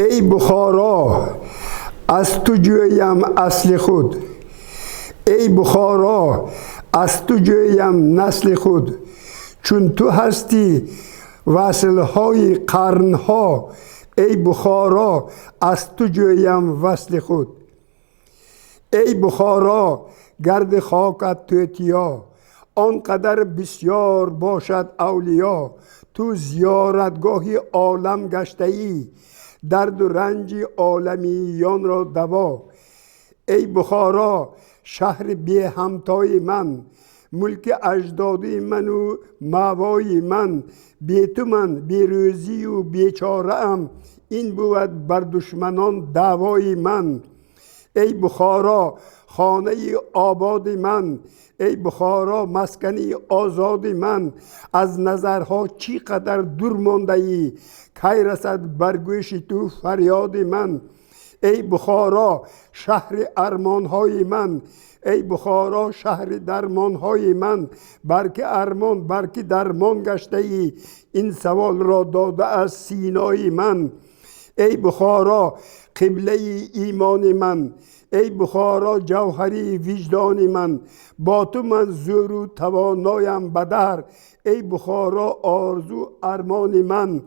ای بخارا از تو جویم اصل خود، ای بخارا از تو جویم نسل خود. چون تو هستی وصلهای قرنها، ای بخارا از تو جویم وصل خود. ای بخارا گرد خاکت توتیا، آنقدر بسیار باشد اولیا. تو زیارتگاهی عالم گشته ای، درد و رنج عالمیان را دوا. ای بخارا شهر بی همتای من، ملک اجدادی من و مأوای من. بی تو من بی روزی و بیچاره ام، این بود بر دشمنان دعوای من. ای بخارا خانه آباد من، ای بخارا مسکنی آزاد من. از نظرها چی قدر دور مانده ای، کی رسد بر گوش تو فریاد من. ای بخارا شهر ارمانهای من، ای بخارا شهر درمانهای من. برکه ارمان برکه درمان گشته ای، این سوال را داده از سینای من. ای بخارا قبله ایمان من، ای بخارا جوهری وجدان من. با تو من زور و توانایم بدر، ای بخارا آرزو ارمان من.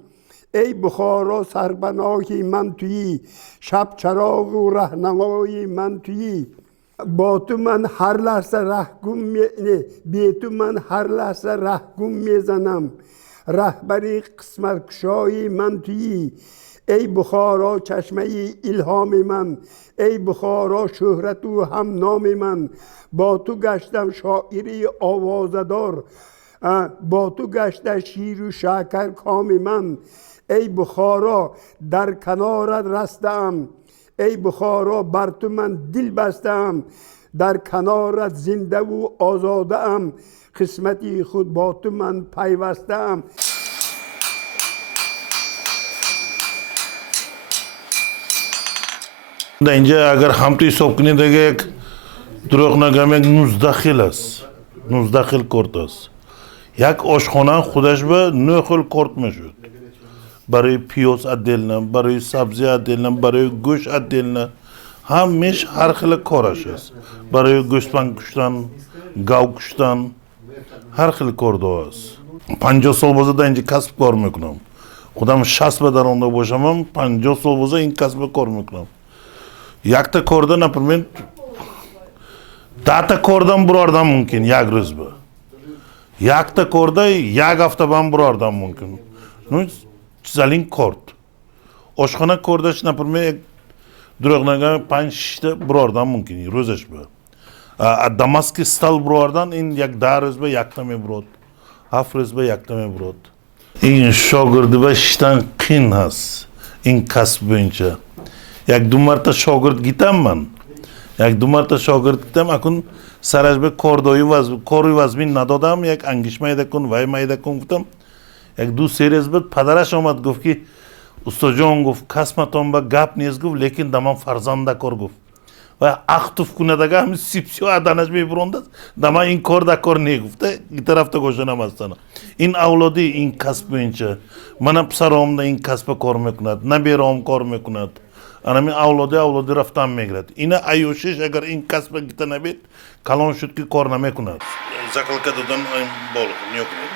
ای بخارا سربناهی من تویی، شب چراغ و رهنمای من تویی. با تو من هر لحظه بی تو من هر لحظه رهگم میزنم، رهبری قسمت کشای من تویی. ای بخارا چشمه الهام من، ای بخارا شهرت و هم نام من. با تو گشتم شاعری آوازدار، با تو گشته شیر و شکر کام من. ای بخارا در کنارت رستم، ای بخارا بر تو من دل بستم. در کنارت زنده و آزاده ام، قسمتی خود با تو من پیوسته ام. اینجا اگر هم توی صبح کنید یک دروغ نگم یک 19 خیل است، 19 خیل کرد است. یک آشخانه خودش به 9 خیل کرد میشد. برای پیاز ادلنم، برای سبزی ادلنم، برای گوشت ادلنم، همیش هر خیل کارش است. برای گوسفند کشتن، گاو کشتن، هر خیل کار است. 50 سال بازه در اینجا کسب کار میکنم. خودم 60 به درآمده باشم، 50 سال بازه این کسب کار میکنم. یک تا کارده نپرمید 10 تا کاردم براردم ممکن یک روز به. یک تا کارده یک هفته بهم براردم ممکن. نو چیزالین کارد. آشخانه کاردش نپرمید دروغ نگم 5 تا براردم ممکن روزش به. دماسک استال براردن این یک 10 روز به یک تا میبرد. 7 روز به یک تا میبرد. این شاگرد باشتن قین هست. این کسب اینجا. یک دو مرتا شاگرد گیتم من. یک دو مرتا شاگرد گیتم اکن سرش به کاری وزمین ندادم. یک انگیشمه دکن وای مای دکن گفتم. یک دو سریز بود پدرش آمد گفت که استاد جان گفت کسمتون با گپ نیست گفت لیکن دمان فرزنده کار گفت. و اختف کنه دگه همین سیپسیو ادانش میبرونده دما این کار دکار نیگفته این طرف تا گوشه نمستانه. این اولادی این کسب اینچه من پسرم این کسب کار میکند نبیرم کار میکند. آنمی اولادی رفتن میگرد. اینا ایوشش اگر این کسب گیته نبید کلان شد که کار نمیکند. زکلکه دادن این بالو نیوکنه.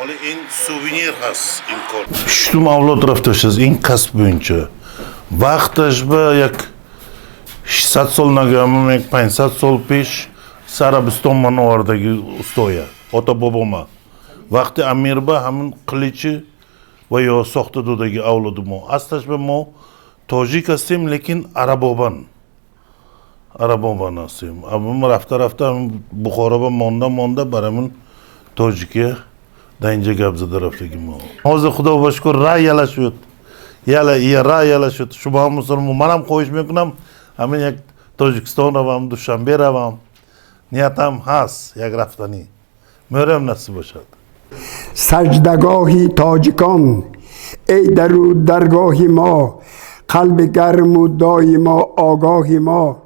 ولی این سووینیر هست این کار. شتوم اولاد رفتش از این کسب اینچه وقتش به یک 600 سال نگم یک 500 سال پیش سرابستان من آوردگی استویا. آتا باباما. وقتی امیر به همون قلیچی و یا ساخته دادگی اولاد ما. استش به ما تاجیک هستیم لیکن عربابان هستیم. اما رفته بخارا به مانده برامون تاجیکه در اینجا گپ زده رفتگی ما. حاضر خدا باشکر رای یلا شد. رای یلا شد. شما هم مسلمان منم خواهش میکنم همین یک تاجیکستان روم دوشنبه روم. نیتم هست یک رفتنی. میرم نصیب باشد. سجدگاهی تاجیکان ای درگاهی ما، قلب گرم و دایما آگاهی ما.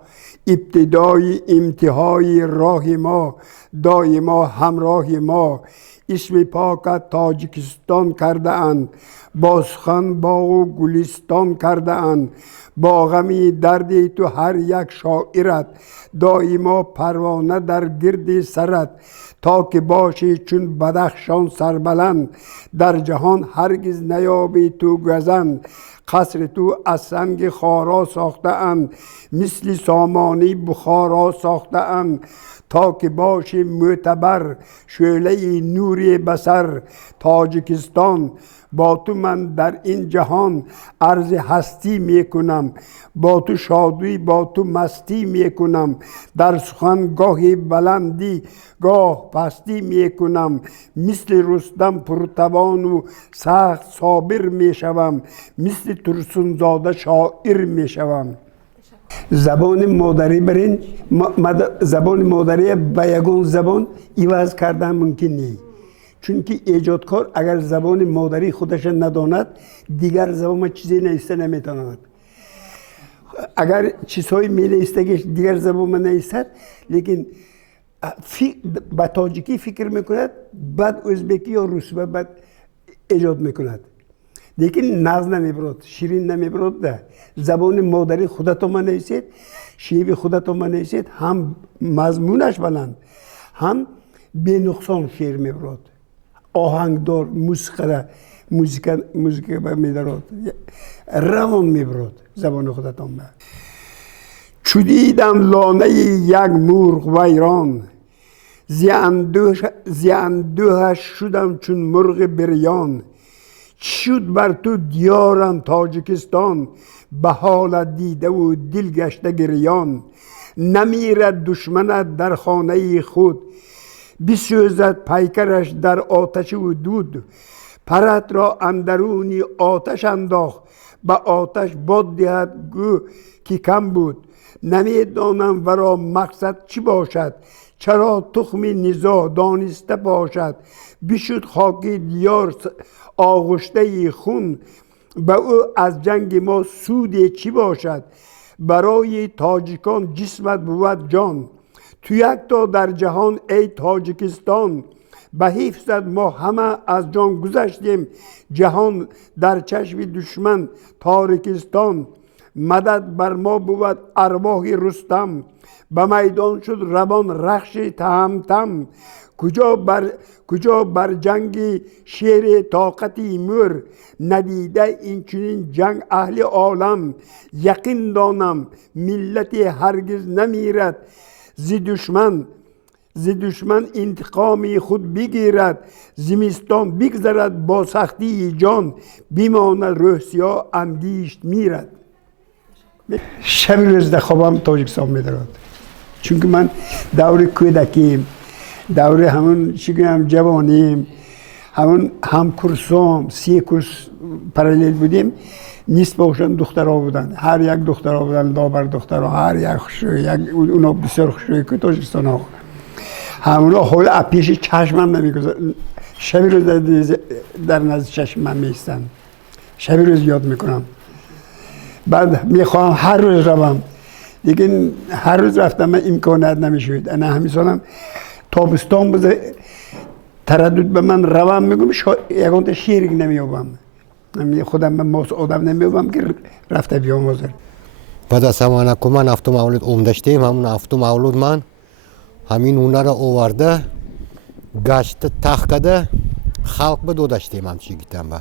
ابتدای انتهای راه ما، دایما همراه ما. اسم پاکت تاجیکستان کرده اند، با سخن باغ و گلستان کرده اند. با غمی دردی تو هر یک شاعرت، دایما پروانه در گرد سرت. تا که باشی چون بدخشان سربلند، در جهان هرگز نیابی تو گزند. قصر تو از سنگ خارا ساخته اند، مثل سامانی بخارا ساخته اند. تا که باشی معتبر شعله نوری بصر. تاجیکستان با تو من در این جهان عرض هستی میکنم، با تو شادی با تو مستی میکنم. در سخن گاهی بلندی گاه پستی میکنم، مثل رستم پرتوان و سخت صابر میشوم، مثل ترسون زاده شاعر میشوم. زبان مادری برین زبان مادری به یگان زبان عوض کردن ممکن نیست، چون که ایجادکار اگر زبان مادری خودش نداند دیگر زبان چیزی نیسته نمیتواند. اگر چیزهای میلیستگیش دیگر زبان نیستد، لیکن به تاجیکی فکر میکند، بعد ازبکی یا روسی بعد ایجاد میکند، لیکن ناز نمیبرد، شیرین نمیبرد. ده زبان مادری خودتو من نیستید، شیوه خودتو من نیستید، هم مضمونش بلند، هم بی نقصان شعر میبرد، آهنگدار موسیقی میدارد، روان میبرد زبان خودتو من. چو دیدم لانه یک مرغ ویران، زی اندوهش شدم چون مرغ بریان. شد بر تو دیارم تاجیکستان، به حالت دیده و دل گشته گریان. نمیرد دشمنت در خانه خود، بسوزد پیکرش در آتش و دود. پرت را اندرونی آتش انداخت، به آتش باد دهد گو که کم بود. نمیدانم ورا مقصد چی باشد، چرا تخم نزاع دانسته باشد. بشد خاکی دیار آغشته خون، به او از جنگ ما سود چی باشد. برای تاجیکان جسمت بود جان، تو یک تا در جهان ای تاجیکستان. به حفظت ما همه از جان گذشتیم، جهان در چشم دشمن تاریکستان. مدد بر ما بود ارواح رستم، به میدان شد روان رخش تهمتم. کجا بر جنگ شیر طاقتی مر، ندیده این چنین جنگ اهل عالم. یقین دانم ملت هرگز نمیرد، ز دشمن انتقامی خود بگیرد. زمستان بگذرد با سختی جان، بیماند روسیا اندیشت میرد. شب روز در خوابم تاجیکستان میدارد، چون که من دور کودکیم، دور همون چیگم جوانیم، همون هم کورسام 3 کورس پارالل بودیم. نیست باشن دخترها بودن، هر یک دخترها بودن، داور دخترها، هر یک خوشوی، اونا بسیار خوشوی که تاجیکستان ها همونا حول اپیش چشمم نمیگذار. شب روز در نزد چشم من میستن، شب روز یاد میکنم. بعد میخوام هر روز روم، لیکن هر روز رفتم من امکانات نمیشود. انا همیشه تابستان بوده تردد به من روم میگم، یکانت شیرگ نمیابم، خودم من ماس آدم نمیابم که رفته بیام وزر. بعد از همانه که من هفتم مولود اومدشتیم، همون هفتم مولود من همین اونا را آورده گشت تخکده خلق به دادشتیم همچی گیتم با.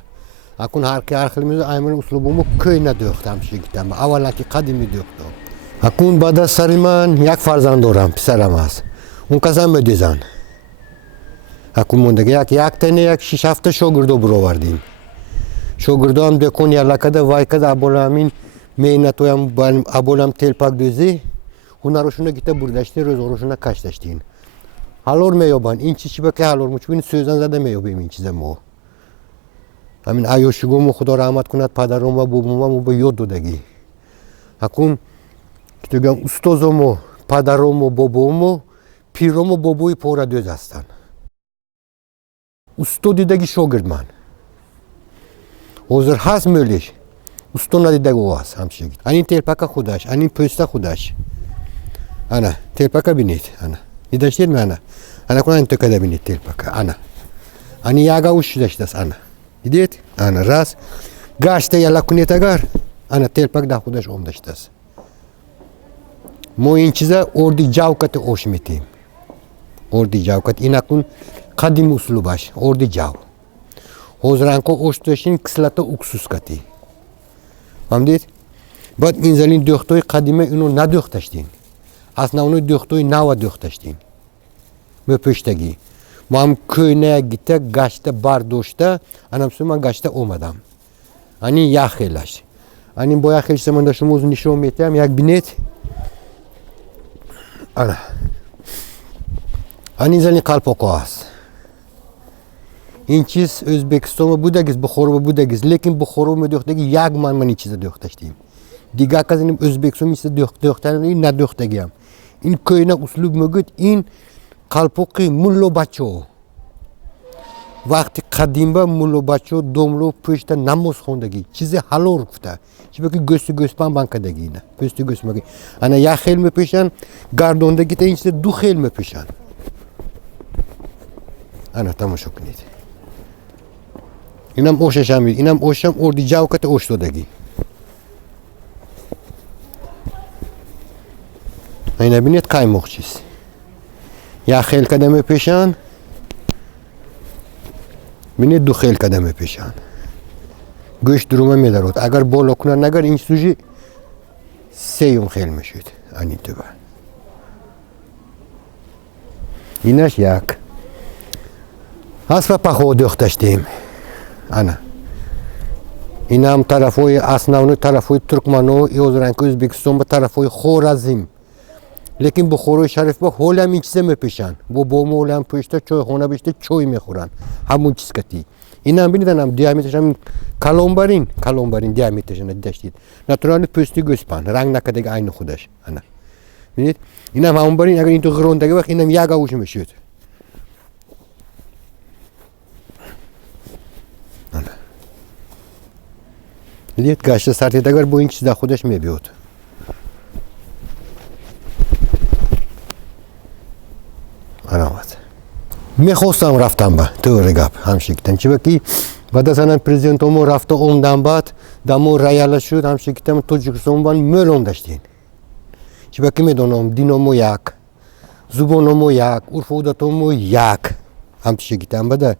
اکن هر که هر خیلی میزه ایمن اسلوبمو که ندوخت همچی گیتم با. اولا که قدیمی دوختم. اکن بعد از سری من یک فرزند دارم، پسرم هست. اون کسان بدیزن. اکن موندگی یک تنه یک 6-7 شاگردو برآوردیم. شاگردا هم دکون یالا کده وای کده ابولامین مینتویم ابولام تل پاک دوزی. اونا روشونه گیته برداشتین روز روشونه کاشتشتین. حالور میابان این چیزی بکه حالور مچبین سوزن زده میابیم این چیزه مو. همین آیوشگومو خدا رحمت کند پدرم و بابامو به یاد دادگی. اکون که گم استادمو پدرم و بابامو پیرم و بابوی پورا دوز هستن. استاد دیدگی شاگرد من. حاضر هست میلیش. استاد ندیدگی او هست همچی. این تلپاک خودش، این پوسته خودش. انا تلپاک بینید انا. دیداشتید من انا. انا کنن تو کده بینید تلپاک انا. Ani yaga uç dashtas ana. Видите? Ana раз. Gashta yalla kunetagar. Ana telpak da xudash omdashtas. Mo in chiza ordi javkati osh metim. Ordi javkat inakun qadim uslubash. Ordi jav. Hozranko osh tashin kislata uksuskati. Hamdit? Bad inzalin döxtoy qadime unu na döxtashtin. Asna unu döxtoy nava döxtashtin. Möpöshtagi. Mam köyne gitte gashta bardoshta, anam suman gashta omadam. Ani yaxelash. Ani boya xel samanda shumuz nishon metam yak binet. Ana. Ani zani qalpoqas. İnçiz Özbekistan'a budagiz, Buxoro'ya budagiz. Lekin Buxoro'ya döxtagi yak man içize döxtashtim. Diga kazinim Özbekistan içize döxtashtim, na döxtagiyam. In köyne uslub mögüt, in qalpoqi mullo bacho. Vaqti qadimba mullo bacho domlo püşta namoz xondagi. Chize halor kufta. Chibaki göstü göspan bankadagi ina. Göstü gösmagi. Ana ya xel me peshan, gardondagi ta içize du xel me peshan. Ana tamasho kunit. Inam oshasham, inam osham ordi javkati oshdodagi. Ayna binet qaymoqchis. Ya xel kadame peshan. Binet du xel kadame peshan. Go'sht duruma medarot. Agar bolokuna nagar in suji seyum xel meshud. Ani tuba. Inash yak. Aspa paxo döxtashtim. Ana. Inam tarafoy asnavni tarafoy Turkmano, Ozranko O'zbekiston ba tarafoy Xorazm. Lekin Buxoroy Sharif ba holam inchize mepeshan. Bu bomo holam peshta choyxona beshta choy mexoran. Hamun chiskati. Inam binidanam diametrsham kalombarin diametrsham dashtid. Naturally pösti göspan, rang nakadagi ayni xudash. Ana. Binit? Inam hambarin agar into g'rondagi vaqt inam yaga ush meshud. Ana. Liet gashta sartedagar bu inchizda xudash mebiot. Anavat. Mexostam raftam ba, to'g'ri gap, hamshikdan. Chibaki badasanan prezidentomo rafta ondan bat, damo rayalashud hamshikdan Tojikiston ban möl ondashtin. Chibaki medonom dinomo yak, zubonomo yak, urf odatomo yak. Hamshikdan bada